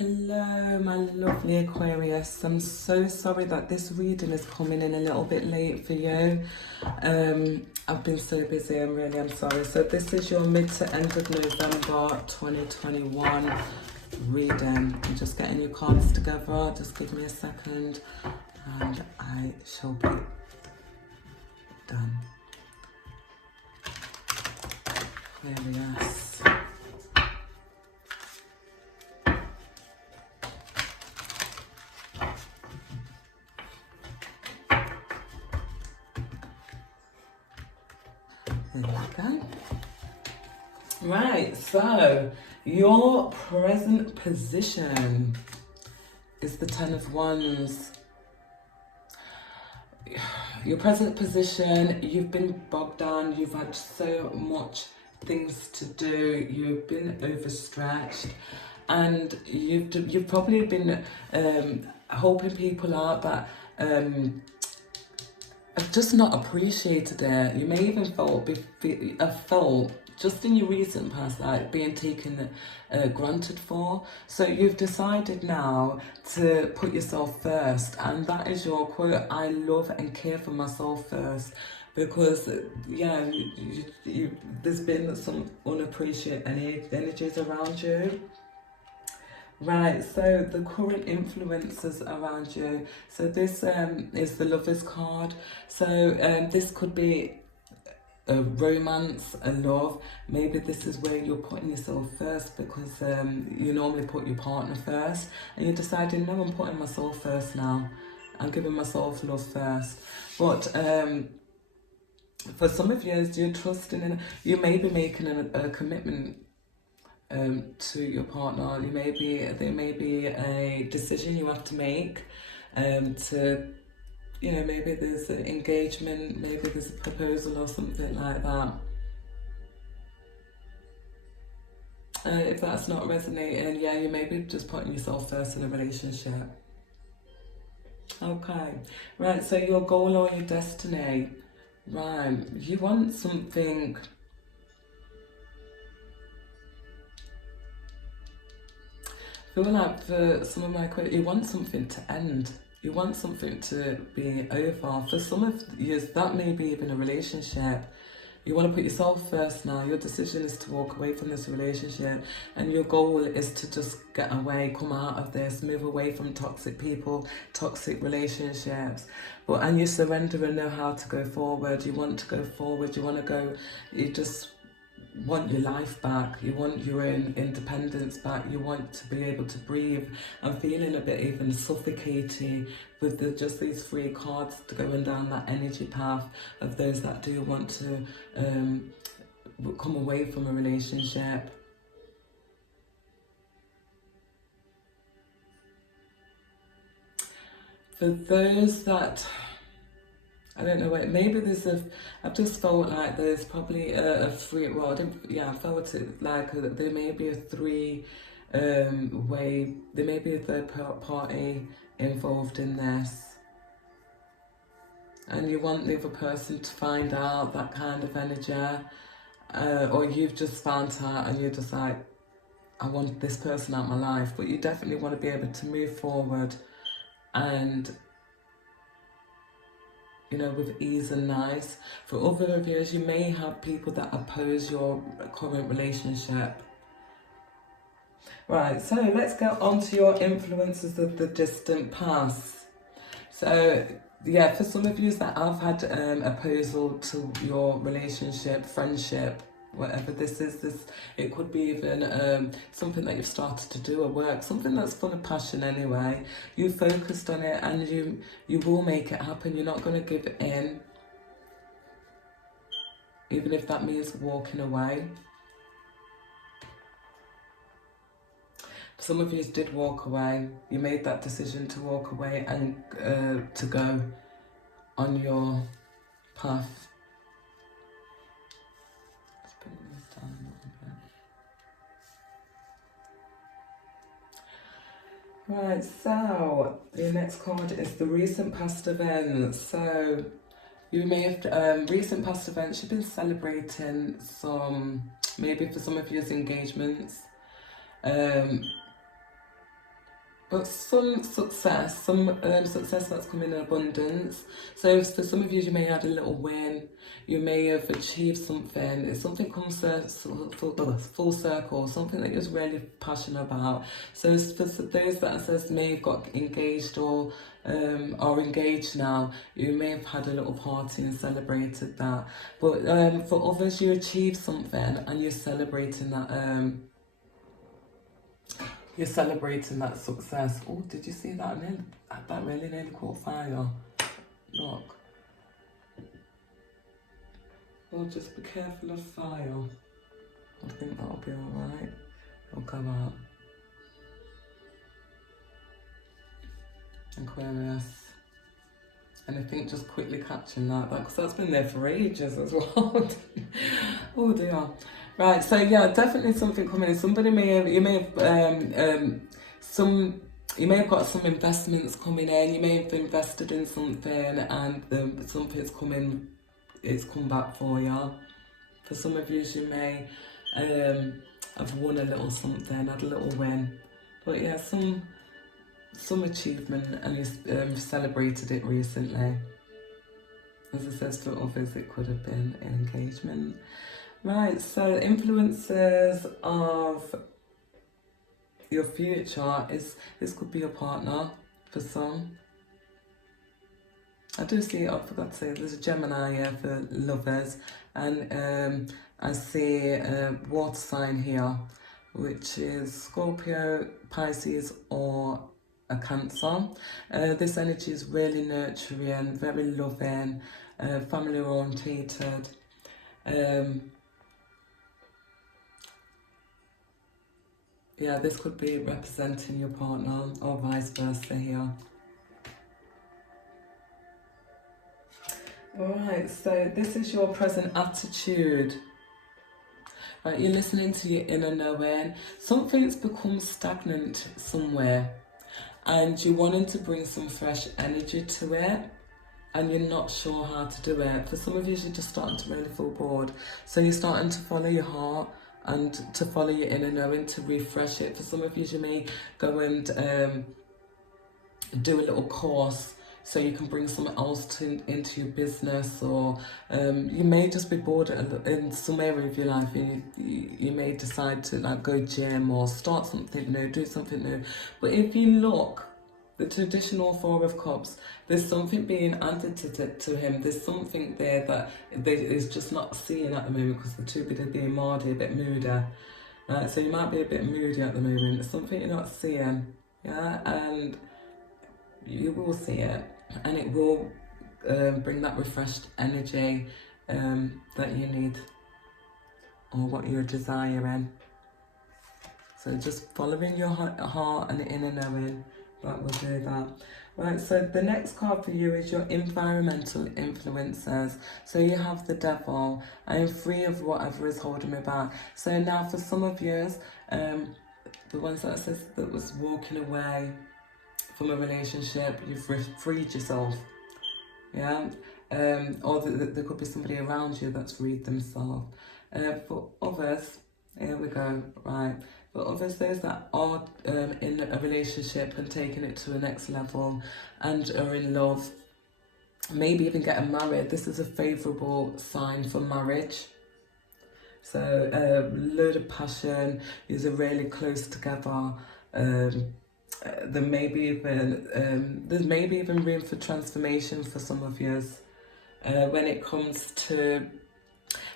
Hello, my lovely Aquarius. I'm so sorry that this reading is coming in a little bit late for you. I've been so busy, I'm sorry. So this is your mid to end of November 2021 reading. I'm just getting your cards together. Just give me a second and I shall be done. Aquarius. There we go. Right, so your present position is the Ten of Wands. Your present position, you've been bogged down, you've had so much things to do, you've been overstretched, and you've probably been helping people out that I've just not appreciated it. You may even have felt just in your recent past like being taken granted for. So you've decided now to put yourself first, and that is your quote, I love and care for myself first. Because yeah, there's been some unappreciated energies around you. Right, so the current influences around you. So this is the Lover's card. So this could be a romance, a love. Maybe this is where you're putting yourself first because you normally put your partner first. And you're deciding, no, I'm putting myself first now. I'm giving myself love first. But for some of you, you're trusting in, you may be making a commitment to your partner. There may be a decision you have to make to, you know, maybe there's an engagement, maybe there's a proposal or something like that. If that's not resonating, yeah, you may be just putting yourself first in a relationship. Okay, right, so your goal or your destiny, right, you want something. I feel like for some of my quotes, you want something to end. You want something to be over. For some of you, that may be even a relationship. You want to put yourself first now. Your decision is to walk away from this relationship, and your goal is to just get away, come out of this, move away from toxic people, toxic relationships. And you surrender and know how to go forward. You want to go forward. You want to go. You just want your life back, you want your own independence back, you want to be able to breathe. I'm feeling a bit even suffocating with just these three cards going down that energy path of those that do want to come away from a relationship. For those that, I don't know, maybe I've just felt like there's probably a three, well, I felt it like there may be a three way, there may be a third party involved in this. And you want the other person to find out that kind of energy, or you've just found out and you're just like, I want this person out of my life. But you definitely want to be able to move forward and, you know, with ease and nice. For other reviewers, you may have people that oppose your current relationship. Right, so let's get on to your influences of the distant past. So, yeah, for some of you that have had opposal to your relationship, friendship, whatever this is, it could be even something that you've started to do at work, something that's full of passion anyway. You focused on it and you will make it happen. You're not going to give in, even if that means walking away. Some of you did walk away. You made that decision to walk away and to go on your path. Right, so the next card is the recent past events. So you may have recent past events. You've been celebrating some, maybe for some of you, engagements. but some success that's come in abundance. So for some of you, you may have a little win, you may have achieved something, if something comes full circle, something that you're really passionate about. So for those that says may have got engaged or are engaged now, you may have had a little party and celebrated that. But for others, you achieved something and you're celebrating that. You're celebrating that success. Oh, did you see that? That really nearly caught fire. Look. Oh, just be careful of fire. I think that'll be alright. It'll go out. Aquarius. And I think just quickly catching that because that's been there for ages as well. Oh dear. Right, so yeah, definitely something coming in. You may have got some investments coming in. You may have invested in something and something's it's come back for you. For some of you, you may have won a little something, had a little win. But yeah, some achievement and you celebrated it recently. As it says, for others it could have been an engagement. Right, so influences of your future this could be a partner for some. I do see, I forgot to say, there's a Gemini here for lovers, and I see a water sign here, which is Scorpio, Pisces, or a Cancer. This energy is really nurturing, very loving, family orientated. Yeah, this could be representing your partner or vice versa here. Alright, so this is your present attitude. Right, you're listening to your inner knowing. Something's become stagnant somewhere and you're wanting to bring some fresh energy to it and you're not sure how to do it. For some of you, you're just starting to really feel bored. So you're starting to follow your heart and to follow your inner knowing to refresh it. For some of you, you may go and do a little course so you can bring something else into your business, or you may just be bored in some area of your life. You may decide to like go gym or start something new, do something new. But if you look, the traditional Four of Cups, there's something being added to him. There's something there that is just not seeing at the moment because the two bit being mardy, a bit moody. Right? So you might be a bit moody at the moment. It's something you're not seeing, yeah, and you will see it, and it will bring that refreshed energy that you need or what you're desiring. So just following your heart and inner knowing, that will do that. Right, so the next card for you is your environmental influences. So you have the Devil. I am free of whatever is holding me back. So now for some of you, the ones that says that was walking away from a relationship, you've freed yourself, yeah, or there could be somebody around you that's freed themselves. For others, here we go, right, for others, those that are in a relationship and taking it to the next level and are in love, maybe even getting married, this is a favourable sign for marriage. So load of passion, you're really close together. There may be even there's maybe even room for transformation for some of you when it comes to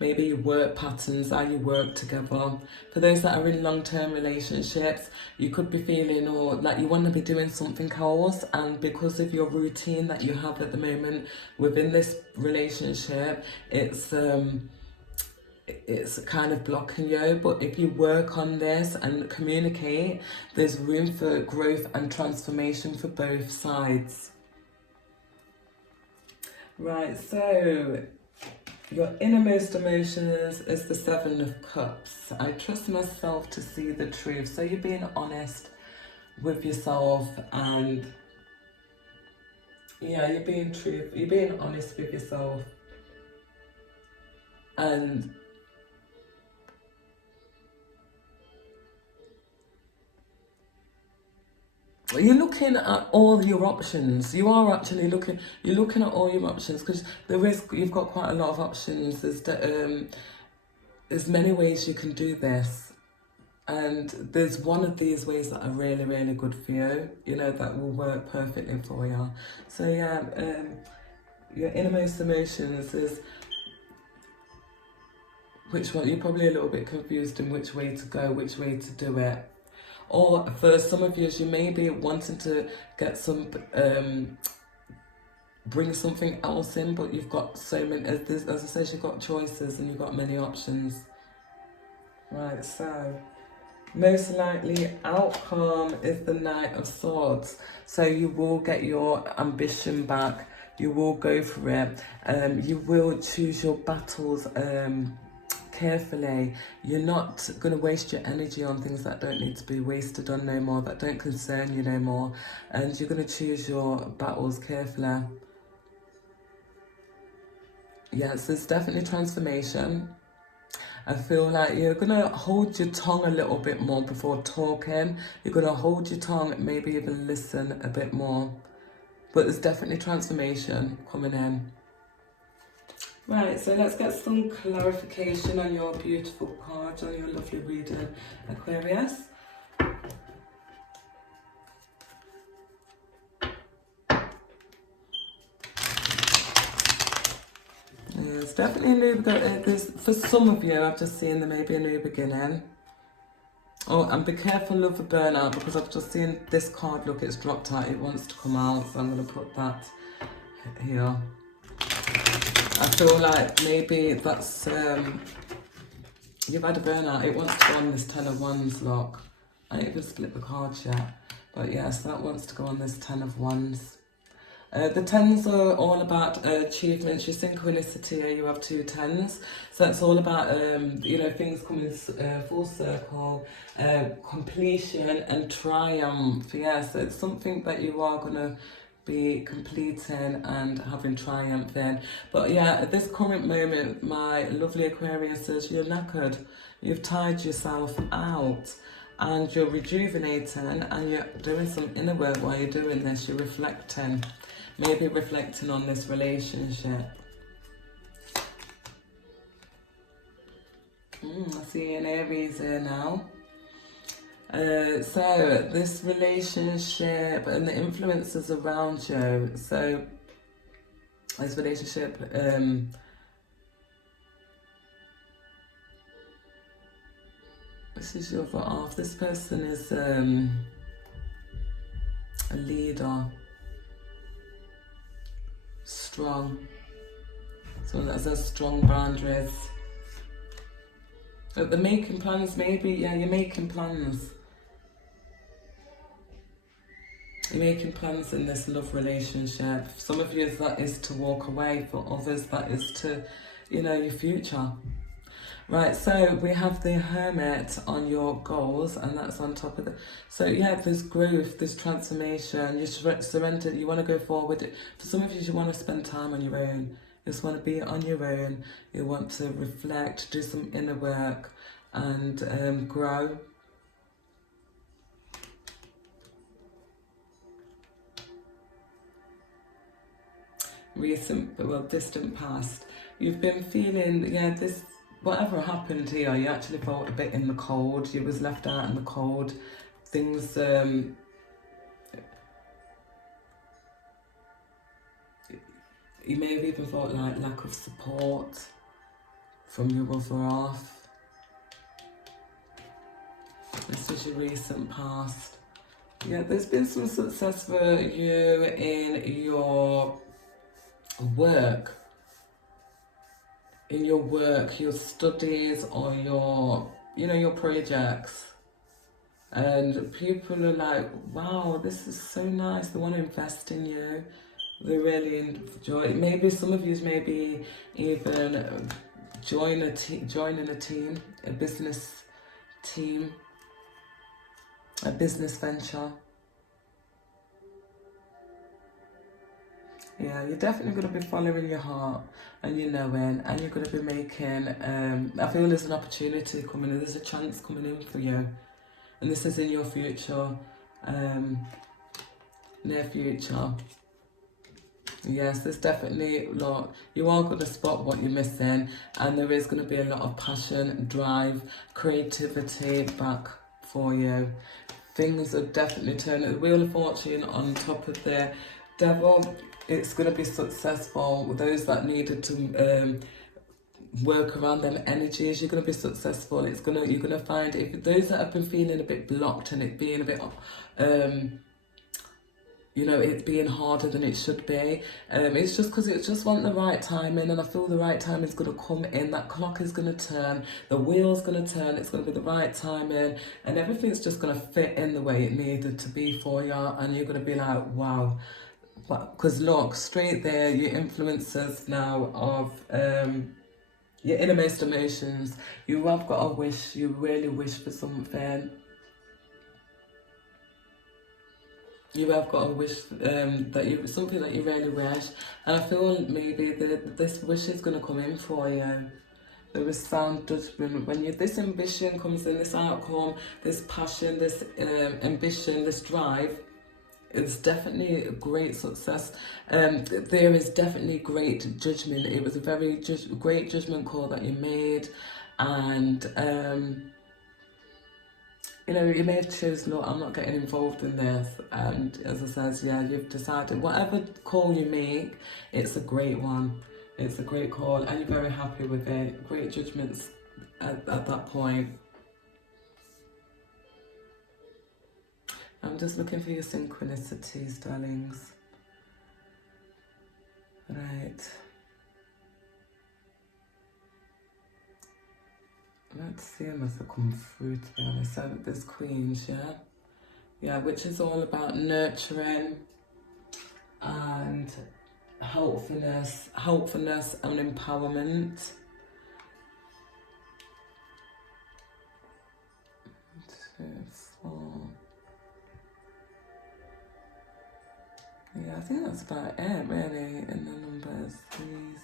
maybe your work patterns, how you work together. For those that are in long-term relationships, you could be feeling or like you want to be doing something else, and because of your routine that you have at the moment within this relationship, it's kind of blocking you. But if you work on this and communicate, there's room for growth and transformation for both sides. Right, so your innermost emotions is the Seven of Cups. I trust myself to see the truth. So you're being honest with yourself, and yeah, you're being honest with yourself, and you're looking at all your options. You are actually you're looking at all your options, because you've got quite a lot of options. There's many ways you can do this. And there's one of these ways that are really, really good for you, you know, that will work perfectly for you. So yeah, your innermost emotions is which one. You're probably a little bit confused in which way to go, which way to do it. Or for some of you may be wanting to get some, bring something else in, but you've got so many, as I said, you've got choices and you've got many options. Right, so most likely outcome is the Knight of Swords. So you will get your ambition back. You will go for it. You will choose your battles carefully. You're not going to waste your energy on things that don't need to be wasted on no more, that don't concern you no more. And you're going to choose your battles carefully. Yes, there's definitely transformation. I feel like you're going to hold your tongue a little bit more before talking. You're going to hold your tongue, maybe even listen a bit more. But there's definitely transformation coming in. Right, so let's get some clarification on your beautiful card, on your lovely reading, Aquarius. There's definitely a new beginning. For some of you, I've just seen there may be a new beginning. Oh, and be careful of the burnout, because I've just seen this card, look, it's dropped out. It wants to come out, so I'm going to put that here. I feel like maybe that's, you've had a burnout. It wants to go on this Ten of Wands, look. I didn't even split the cards yet. But yes, that wants to go on this Ten of Wands. The tens are all about achievements, your synchronicity. You have two tens, so it's all about you know, things coming full circle, completion and triumph. Yeah, so it's something that you are gonna be completing and having triumph in. But yeah, at this current moment, my lovely Aquarius says you're knackered. You've tired yourself out. And you're rejuvenating, and you're doing some inner work while you're doing this. You're reflecting, maybe reflecting on this relationship. I see an Aries here now. So this relationship and the influences around you. So this relationship, this is your other half. This person is a leader, strong, someone that has strong boundaries. But they're making plans, maybe, yeah, you're making plans. You're making plans in this love relationship. For some of you, that is to walk away. For others, that is to, you know, your future. Right, so we have the Hermit on your goals, and that's on top of it. So yeah, there's growth, there's transformation, you surrender, you want to go forward. For some of you, you want to spend time on your own. You just want to be on your own. You want to reflect, do some inner work, and grow. Distant past. You've been feeling, yeah, this, whatever happened here, you actually felt a bit in the cold. You was left out in the cold. Things, you may have even felt like lack of support from your other half. This is your recent past. Yeah, there's been some success for you in your work. In your work, your studies, or your, you know, your projects. And people are like, wow, this is so nice. They want to invest in you. They really enjoy it. Maybe some of you maybe even joining a team, a business team, a business venture. Yeah, you're definitely going to be following your heart and your knowing, and you're going to be making, I feel there's an opportunity coming in, there's a chance coming in for you. And this is in your future. near future. Yes, there's definitely a lot. You are going to spot what you're missing, and there is going to be a lot of passion, drive, creativity back for you. Things are definitely turning. The Wheel of Fortune on top of the Devil. It's going to be successful. With those that needed to work around them energies, you're going to be successful. You're going to find, if those that have been feeling a bit blocked and it being a bit you know, it's being harder than it should be. It's just because it just want the right timing, and I feel the right time is going to come in. That clock is going to turn, the wheel's going to turn, it's going to be the right timing, and everything's just going to fit in the way it needed to be for you, and you're going to be like, wow. Because look, straight there, your influences now of your innermost emotions. You have got a wish, you really wish for something. You have got a wish something that you really wish, and I feel maybe this wish is going to come in for you. There is sound judgment when this ambition comes in, this outcome, this passion, this ambition, this drive. It's definitely a great success. There is definitely great judgment. It was a very great judgment call that you made, and you know, you may have chosen, look, I'm not getting involved in this, and as I says, yeah, you've decided whatever call you make, it's a great one. It's a great call, and you're very happy with it. Great judgments at that point. I'm just looking for your synchronicities, darlings. Right. Let's see them as they come through, to be honest. So there's Queens, yeah? Yeah, which is all about nurturing and helpfulness and empowerment. Yeah, I think that's about it, really, in the numbers. 3s,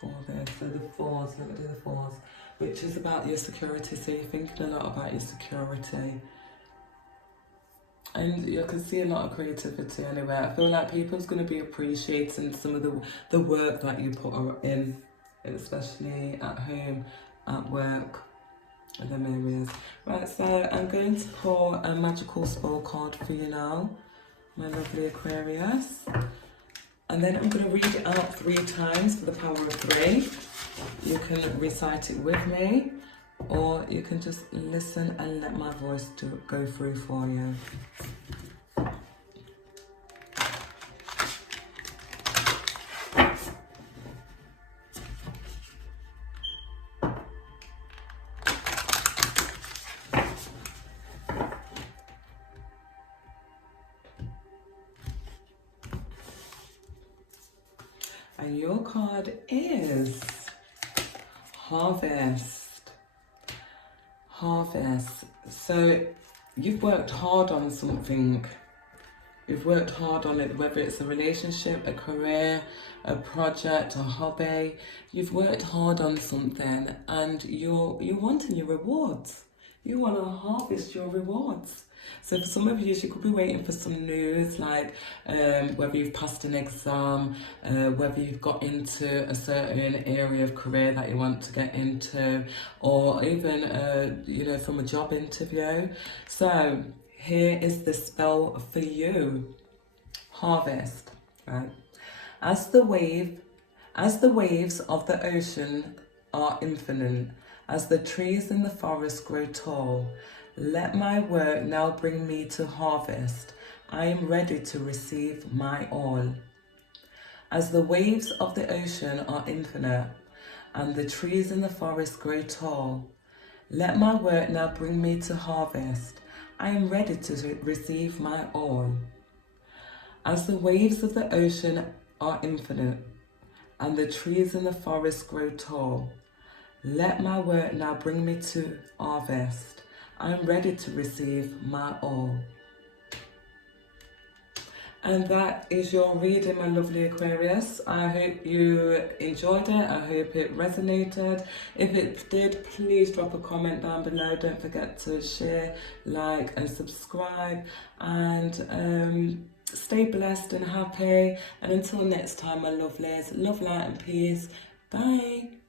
4 there, so the 4s, let me do the 4s, which is about your security, so you're thinking a lot about your security. And you can see a lot of creativity anyway. I feel like people's going to be appreciating some of the work that you put in, especially at home, at work, and them areas. Right, so I'm going to pull a magical spell card for you now, my lovely Aquarius. And then I'm going to read it out 3 times for the power of 3. You can recite it with me, or you can just listen and let my voice go through for you. And your card is Harvest. Harvest. So you've worked hard on something. You've worked hard on it, whether it's a relationship, a career, a project, a hobby. You've worked hard on something, and you're wanting your rewards. You want to harvest your rewards. So for some of you could be waiting for some news, like whether you've passed an exam, whether you've got into a certain area of career that you want to get into, or even, you know, from a job interview. So here is the spell for you. Harvest, right? As the waves of the ocean are infinite, as the trees in the forest grow tall, let my work now bring me to harvest. I am ready to receive my all. As the waves of the ocean are infinite, and the trees in the forest grow tall, let my work now bring me to harvest. I am ready to receive my all. As the waves of the ocean are infinite, and the trees in the forest grow tall, let my work now bring me to harvest. I am ready to receive my all. And that is your reading, my lovely Aquarius. I hope you enjoyed it. I hope it resonated. If it did, please drop a comment down below. Don't forget to share, like and subscribe. And stay blessed and happy. And until next time, my lovelies, love, light and peace. Bye.